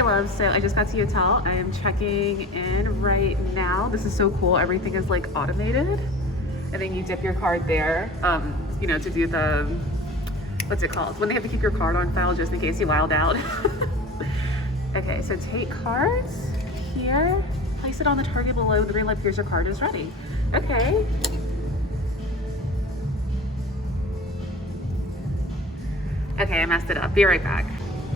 Hey love, so I just got to Yotel. I am checking in right now. This is so cool. Everything is like automated. And then you dip your card there, you know, to do the, what's it called? When they have to keep your card on file just in case you wild out. Okay, so take cards here, place it on the target below. The green light appears your card is ready. Okay. Okay, I messed it up. Be right back.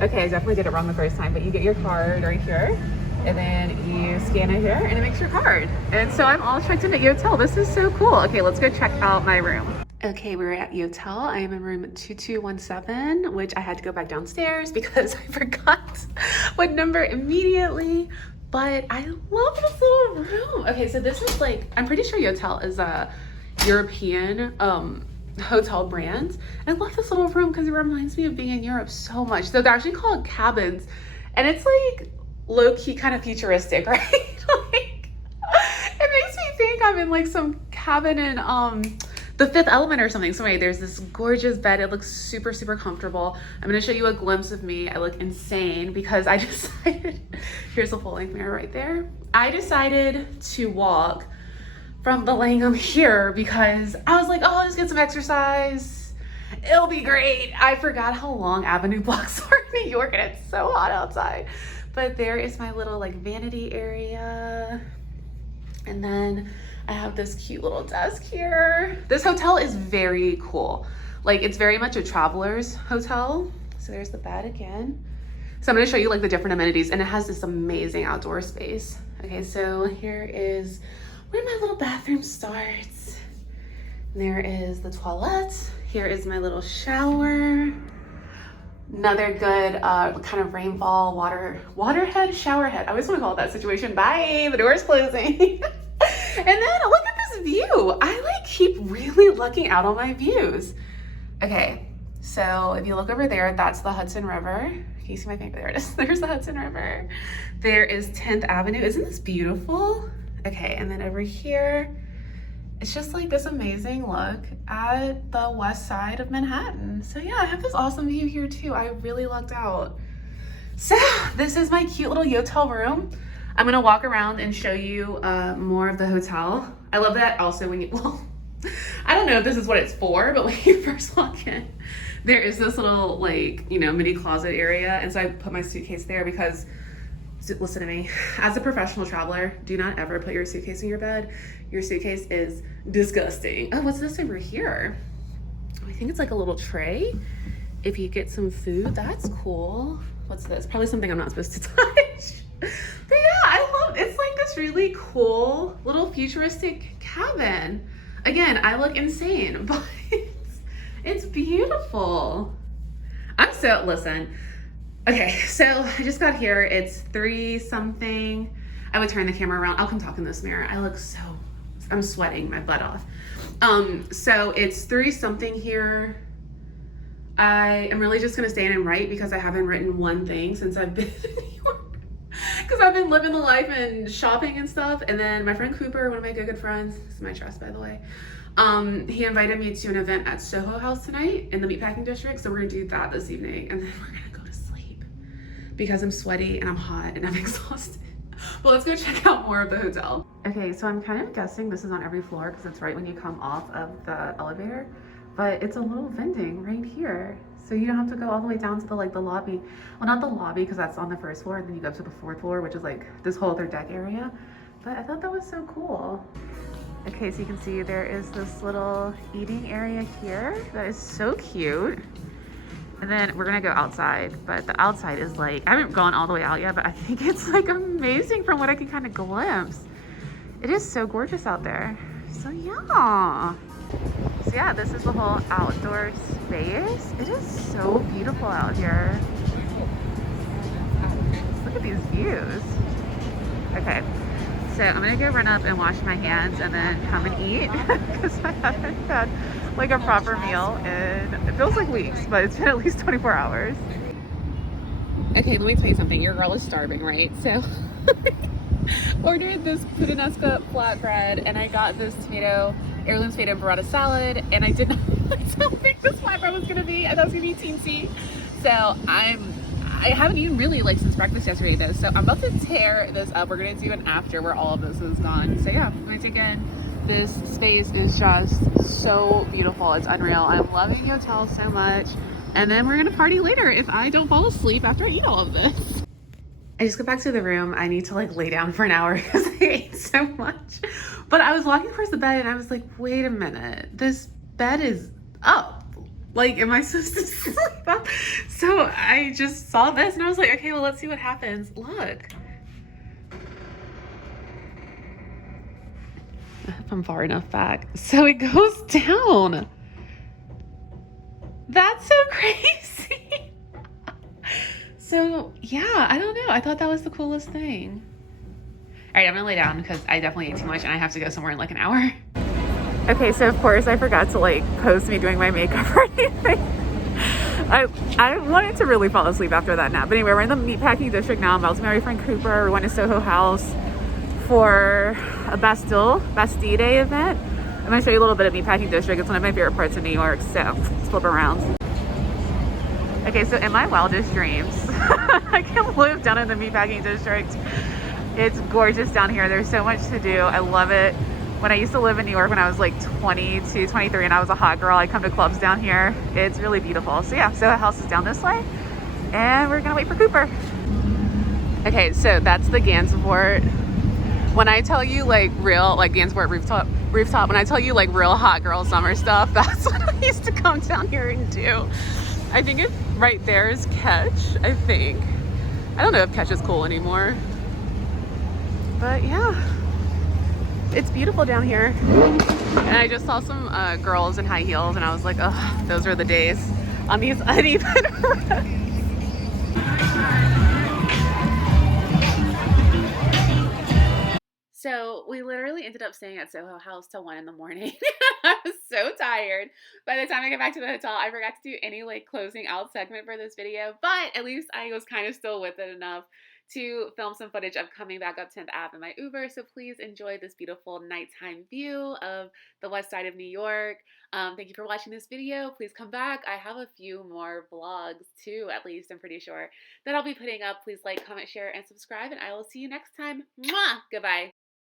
Okay, I definitely did it wrong the first time, but you get your card right here, and then you scan it here, and it makes your card. And so I'm all checked in at Yotel. This is so cool. Okay, let's go check out my room. Okay, we're at Yotel. I am in room 2217, which I had to go back downstairs because I forgot what number immediately, but I love this little room. Okay, so this is like, I'm pretty sure Yotel is a European, hotel brands. I love this little room because it reminds me of being in Europe so much. So they're actually called cabins, and it's like low-key kind of futuristic, right? Like, it makes me think I'm in like some cabin in The Fifth Element or something. So anyway, there's this gorgeous bed. It looks super, super comfortable. I'm gonna show you a glimpse of me. I look insane because I decided, here's a full-length mirror right there. I decided to walk from the laying I'm here because I was like, oh, I'll just get some exercise. It'll be great. I forgot how long avenue blocks are in New York and it's so hot outside. But there is my little like vanity area. And then I have this cute little desk here. This hotel is very cool. Like it's very much a traveler's hotel. So there's the bed again. So I'm gonna show you like the different amenities, and it has this amazing outdoor space. Okay, so here is where my little bathroom starts. There is the toilet. Here is my little shower. Another good kind of rainfall waterhead, shower head. I always want to call it that situation. Bye, the door's closing. And then look at this view. I like keep really looking out on my views. Okay, so if you look over there, that's the Hudson River. Can you see my finger? There it is. There's the Hudson River. There is 10th Avenue. Isn't this beautiful? Okay, and then over here, it's just like this amazing look at the west side of Manhattan. So yeah, I have this awesome view here too. I really lucked out. So this is my cute little Yotel room. I'm gonna walk around and show you more of the hotel. I love that also when you, well, I don't know if this is what it's for, but when you first walk in, there is this little like, you know, mini closet area. And so I put my suitcase there because, listen to me, as a professional traveler, do not ever put your suitcase in your bed. Your suitcase is disgusting. Oh, what's this over here? I think it's like a little tray. If you get some food, that's cool. What's this? Probably something I'm not supposed to touch. But yeah, I love, it's like this really cool little futuristic cabin. Again, I look insane, but it's beautiful. Listen. Okay, so I just got here. It's 3 something. I would turn the camera around. I'll come talk in this mirror. I'm sweating my butt off. So it's 3 something here. I am really just gonna stand and write because I haven't written one thing since I've been in New York. Because I've been living the life and shopping and stuff. And then my friend Cooper, one of my good friends, this is my trust by the way, he invited me to an event at Soho House tonight in the Meatpacking District. So we're gonna do that this evening, and then we're gonna go to sleep because I'm sweaty and I'm hot and I'm exhausted. But let's go check out more of the hotel. Okay, so I'm kind of guessing this is on every floor because it's right when you come off of the elevator, but it's a little vending right here. So you don't have to go all the way down to the lobby. Well, not the lobby because that's on the first floor, and then you go up to the 4th floor, which is like this whole other deck area. But I thought that was so cool. Okay, so you can see there is this little eating area here that is so cute. And then we're gonna go outside, but the outside is like, I haven't gone all the way out yet, but I think it's like amazing from what I can kind of glimpse. It is so gorgeous out there. So yeah. So yeah, this is the whole outdoor space. It is so beautiful out here. Look at these views. Okay, so I'm gonna go run up and wash my hands and then come and eat because I haven't had like a proper meal in, it feels like weeks, but it's been at least 24 hours. Okay, let me tell you something. Your girl is starving, right? So ordered this puttanesca flatbread, and I got this heirloom tomato burrata salad, and I did not realize how big this flatbread was gonna be. I thought it was gonna be teensy. So I I haven't eaten really like since breakfast yesterday though, so I'm about to tear this up. We're gonna do an after where all of this is gone. So yeah, I'm gonna take in. This space is just so beautiful. It's unreal. I'm loving Yotel so much. And then we're gonna party later if I don't fall asleep after I eat all of this. I just got back to the room. I need to like lay down for an hour because I ate so much. But I was walking towards the bed and I was like, wait a minute, this bed is up. Like, am I supposed to sleep up? So I just saw this and I was like, okay, well, let's see what happens. Look. I hope I'm far enough back. So it goes down. That's so crazy. So yeah, I don't know. I thought that was the coolest thing. All right, I'm gonna lay down because I definitely ate too much and I have to go somewhere in like an hour. Okay, so of course I forgot to like post me doing my makeup or anything. I wanted to really fall asleep after that nap. But anyway, we're in the Meatpacking District now. I'm about to meet my friend Cooper. We went to Soho House for a Bastille Day event. I'm gonna show you a little bit of Meatpacking District. It's one of my favorite parts of New York, so let's flip around. Okay, so in my wildest dreams, I can live down in the Meatpacking District. It's gorgeous down here. There's so much to do. I love it. When I used to live in New York when I was like 22, 23 and I was a hot girl, I'd come to clubs down here. It's really beautiful. So yeah, Soho House is down this way and we're gonna wait for Cooper. Okay, so that's the Gansevoort. When I tell you like real, like Gansevoort rooftop, when I tell you like real hot girl summer stuff, that's what I used to come down here and do. I think it's right there is Catch, I think. I don't know if Catch is cool anymore. But yeah, it's beautiful down here. And I just saw some girls in high heels and I was like, oh, those were the days on these uneven roads. So we literally ended up staying at Soho House till 1 in the morning. I was so tired. By the time I got back to the hotel, I forgot to do any like closing out segment for this video, but at least I was kind of still with it enough to film some footage of coming back up 10th Ave in my Uber. So please enjoy this beautiful nighttime view of the west side of New York. Thank you for watching this video. Please come back. I have a few more vlogs too, at least I'm pretty sure, that I'll be putting up. Please like, comment, share, and subscribe, and I will see you next time. Mwah! Goodbye.